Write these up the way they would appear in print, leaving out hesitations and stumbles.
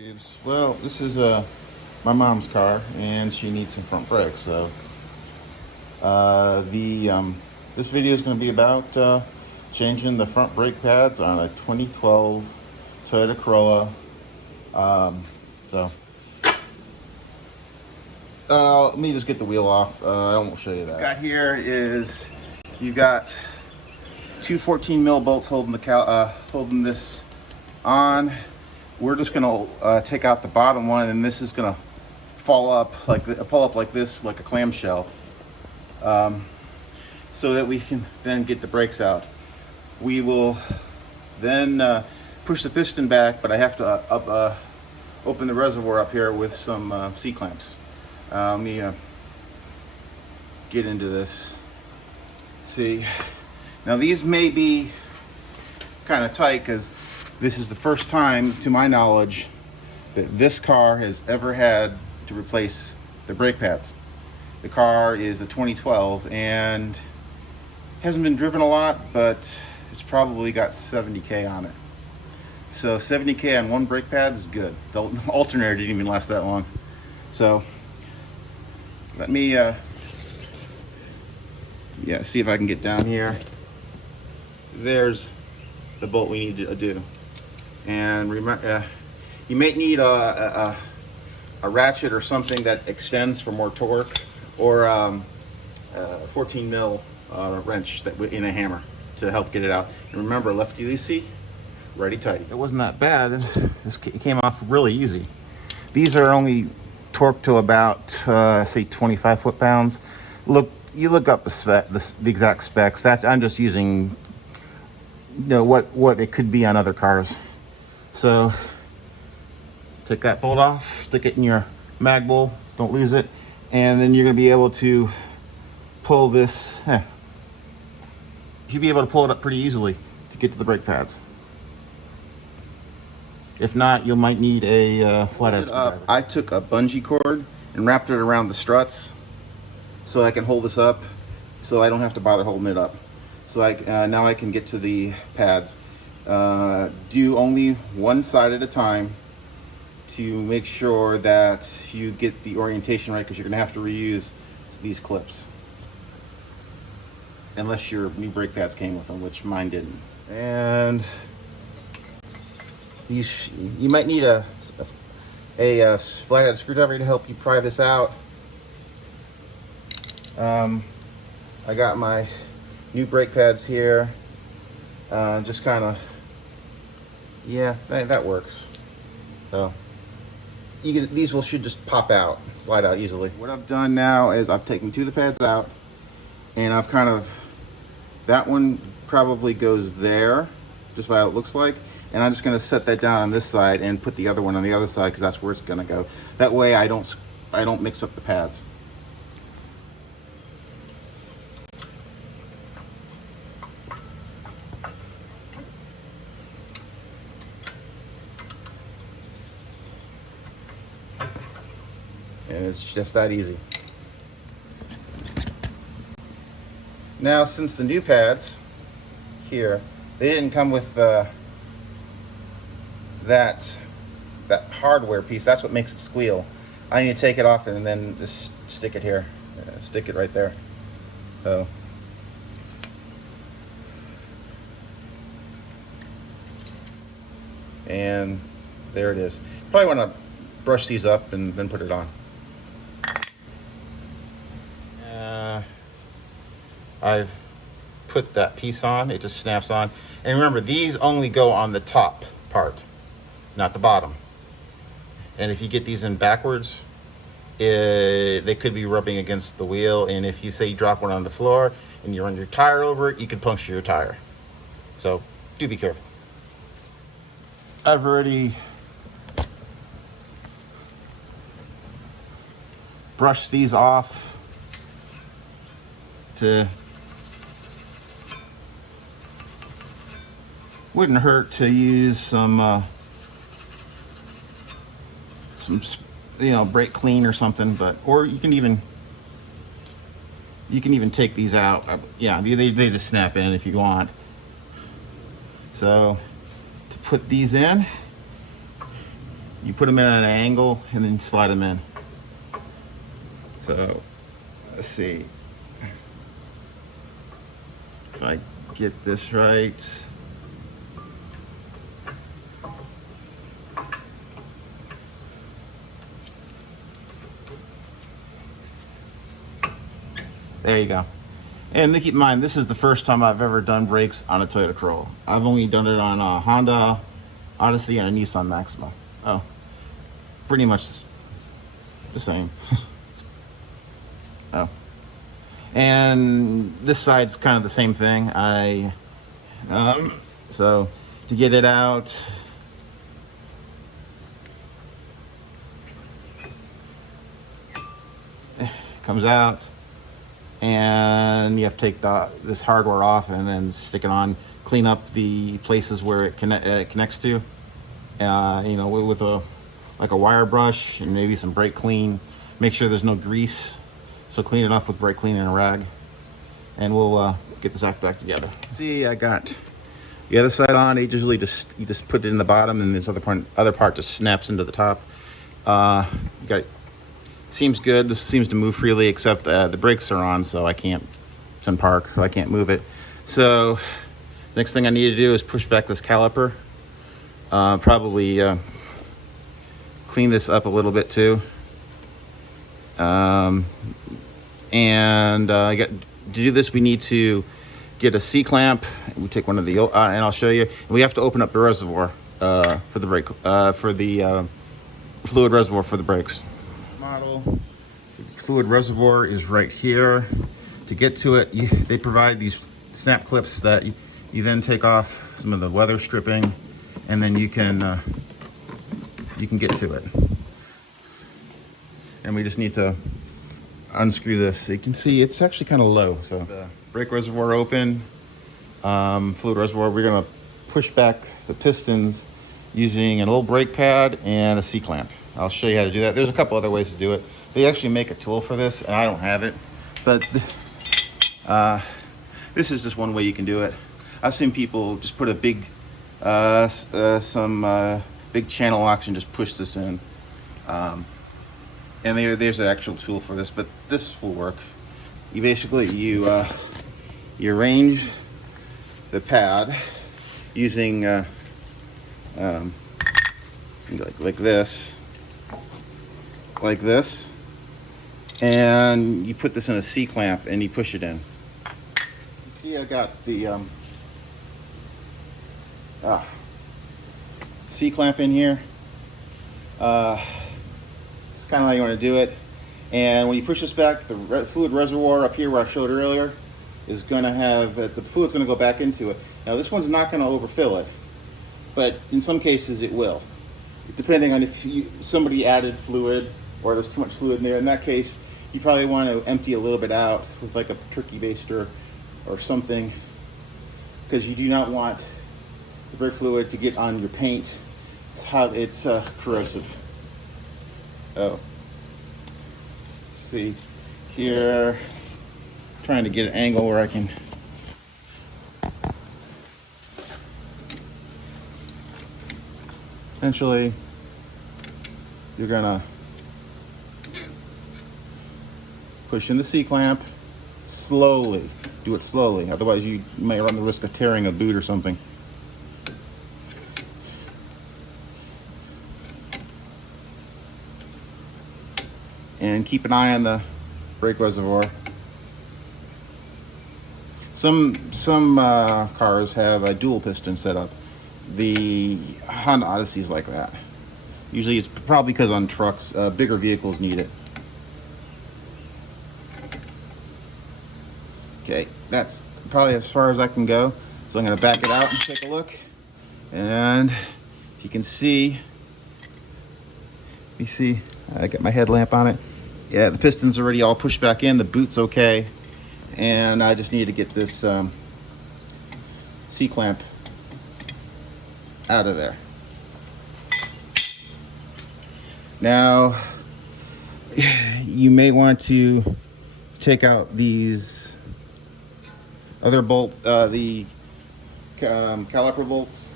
Tubes. Well, this is my mom's car, and she needs some front brakes. So this video is going to be about changing the front brake pads on a 2012 Toyota Corolla. Let me just get the wheel off. I won't show you that. Got here is you got two 14 mil bolts holding the holding this on. We're just gonna take out the bottom one, and this is gonna pull up like this, like a clamshell, so that we can then get the brakes out. We will then push the piston back, but I have to open the reservoir up here with some C-clamps. Let me get into this. See, now these may be kind of tight because this is the first time, to my knowledge, that this car has ever had to replace the brake pads. The car is a 2012 and hasn't been driven a lot, but it's probably got 70K on it. So 70K on one brake pad is good. The alternator didn't even last that long. So let me see if I can get down here. There's the bolt we need to do. And remember, you may need a ratchet or something that extends for more torque, or a 14 mil wrench that in a hammer to help get it out. And remember, lefty loosey, righty tighty. It wasn't that bad. This came off really easy. These are only torqued to about say 25 foot-pounds. You look up the exact specs. I'm just using, you know, what it could be on other cars. So take that bolt off, stick it in your mag bowl, don't lose it, and then you're going to be able to pull this. You should be able to pull it up pretty easily to get to the brake pads. If not, you might need a flathead screwdriver. I took a bungee cord and wrapped it around the struts so I can hold this up, so I don't have to bother holding it up. So now I can get to the pads. Do only one side at a time to make sure that you get the orientation right, because you're going to have to reuse these clips. Unless your new brake pads came with them, which mine didn't. And you might need a flathead screwdriver to help you pry this out. I got my new brake pads here. Just kind of, yeah, that works. So these should just pop out, slide out easily. What I've done now is I've taken two of the pads out, and I've that one probably goes there, just by what it looks like. And I'm just going to set that down on this side and put the other one on the other side, because that's where it's going to go. That way I don't mix up the pads. And it's just that easy. Now, since the new pads here, they didn't come with that hardware piece. That's what makes it squeal. I need to take it off and then just stick it here. Stick it right there. So and there it is. Probably want to brush these up and then put it on. I've put that piece on. It just snaps on. And remember, these only go on the top part, not the bottom. And if you get these in backwards, they could be rubbing against the wheel. And if you say you drop one on the floor and you run your tire over it, you could puncture your tire. So do be careful. I've already brushed these off to, wouldn't hurt to use some brake clean or something, or you can even take these out. Yeah, they just snap in if you want. So to put these in, You put them in at an angle and then slide them in. So let's see if I get this right. There you go. And keep in mind, this is the first time I've ever done brakes on a Toyota Corolla. I've only done it on a Honda Odyssey and a Nissan Maxima. Oh, pretty much the same. Oh, and this side's kind of the same thing. So to get it out, comes out, and you have to take this hardware off and then stick it on. Clean up the places where it connects to, you know, with a wire brush and maybe some brake clean. Make sure there's no grease, so clean it off with brake clean and a rag, and we'll get this back together. See, I got the other side on. You just put it in the bottom, and this other part just snaps into the top. You got it. Seems good. This seems to move freely, except the brakes are on, so I can't. It's in park, so I can't move it. So next thing I need to do is push back this caliper. Probably clean this up a little bit too. And to do this, we need to get a C-clamp. We take one of the, and I'll show you. We have to open up the reservoir for the brake, for the fluid reservoir for the brakes. Model fluid reservoir is right here. To get to it, they provide these snap clips that you then take off some of the weather stripping, and then you can get to it. And we just need to unscrew this. You can see it's actually kind of low. So the brake reservoir open, fluid reservoir. We're gonna push back the pistons using an old brake pad and a C-clamp. I'll show you how to do that. There's a couple other ways to do it. They actually make a tool for this, and I don't have it, but this is just one way you can do it. I've seen people just put a big big channel locks and just push this in. And there's an actual tool for this, but this will work. You basically you arrange the pad using like this, and you put this in a C-clamp and you push it in. See, I got the C-clamp in here. It's kind of how you want to do it. And when you push this back, the fluid reservoir up here where I showed earlier is going to have, the fluid's going to go back into it. Now this one's not going to overfill it, but in some cases it will, depending on if somebody added fluid or there's too much fluid in there. In that case, you probably want to empty a little bit out with like a turkey baster or something, because you do not want the brake fluid to get on your paint. It's corrosive. Oh, see here, trying to get an angle where I can essentially, you're gonna push in the C-clamp slowly. Do it slowly, otherwise you may run the risk of tearing a boot or something. And keep an eye on the brake reservoir. Some cars have a dual piston setup. The Honda Odyssey is like that. Usually it's probably because on trucks, bigger vehicles need it. Okay, that's probably as far as I can go. So I'm gonna back it out and take a look. And if you can see, I got my headlamp on it. Yeah, the piston's already all pushed back in, the boot's okay. And I just need to get this C-clamp out of there. Now, you may want to take out these other bolts, the caliper bolts,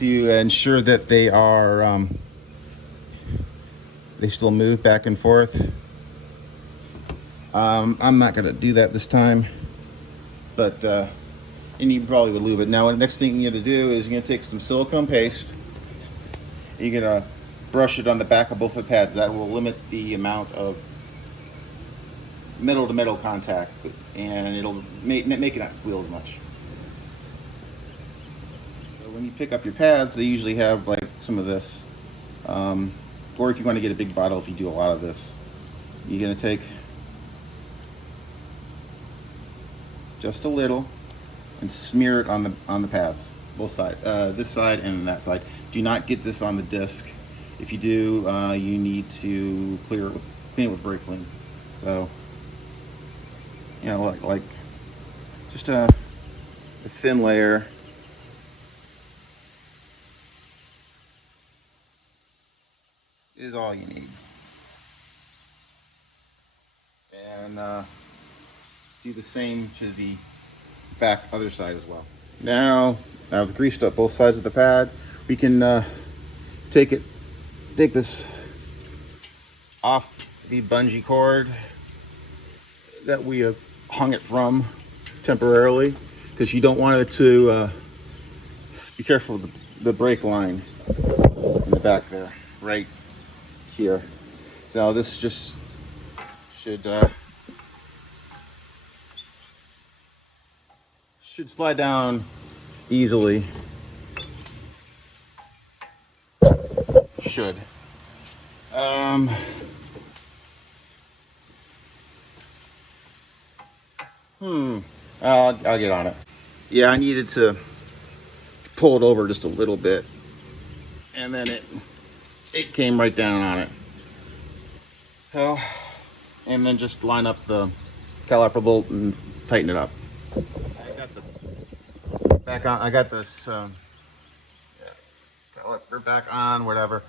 to ensure that they are they still move back and forth. I'm not gonna do that this time, but and you probably would lube it. Now the next thing you're gonna do is you're gonna take some silicone paste. You're gonna brush it on the back of both the pads. That will limit the amount of metal to metal contact, and it'll make it not squeal as much. So when you pick up your pads, they usually have like some of this, or if you want to get a big bottle, if you do a lot of this, you're gonna take just a little and smear it on the pads, both sides, this side and that side. Do not get this on the disc. If you do, you need to clean it with brake clean. So, you know, like just a thin layer. Is all you need. And do the same to the back other side as well. Now I've greased up both sides of the pad. We can take this off the bungee cord that we have hung it from temporarily, because you don't want it to be careful of the brake line in the back there, right here. So this just should slide down easily. Should. I'll get on it. Yeah, I needed to pull it over just a little bit, and then it came right down on it. Oh, and then just line up the caliper bolt and tighten it up. I got the back on. I got this caliper back on. Whatever.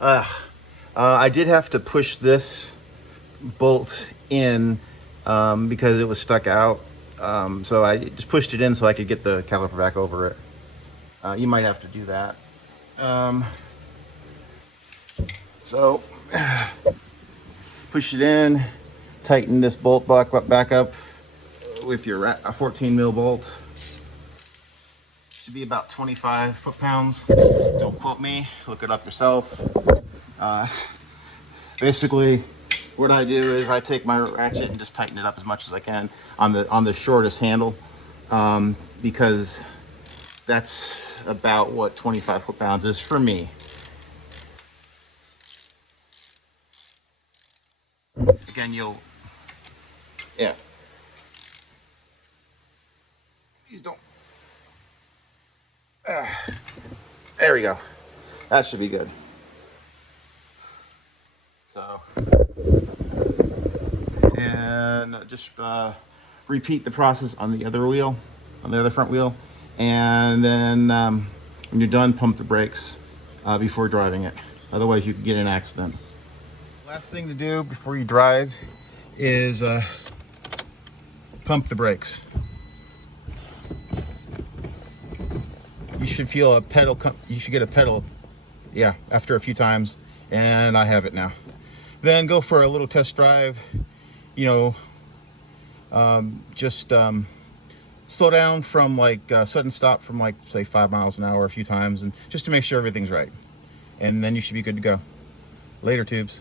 I did have to push this bolt in because it was stuck out. So I just pushed it in so I could get the caliper back over it. You might have to do that. So push it in, tighten this bolt back up with your 14 mil bolt. Should be about 25 foot-pounds. Don't quote me, look it up yourself. Basically, what I do is I take my ratchet and just tighten it up as much as I can on the shortest handle, because that's about what 25 foot-pounds is for me. Again, yeah. These don't. There we go. That should be good. So, and just repeat the process on the other wheel, on the other front wheel, and then when you're done, pump the brakes before driving it. Otherwise, you can get in an accident. Last thing to do before you drive is pump the brakes. You should feel a pedal. You should get a pedal, yeah, after a few times, and I have it now. Then go for a little test drive. You know, just slow down from like sudden stop from like say 5 miles an hour a few times, and just to make sure everything's right, and then you should be good to go. Later, tubes.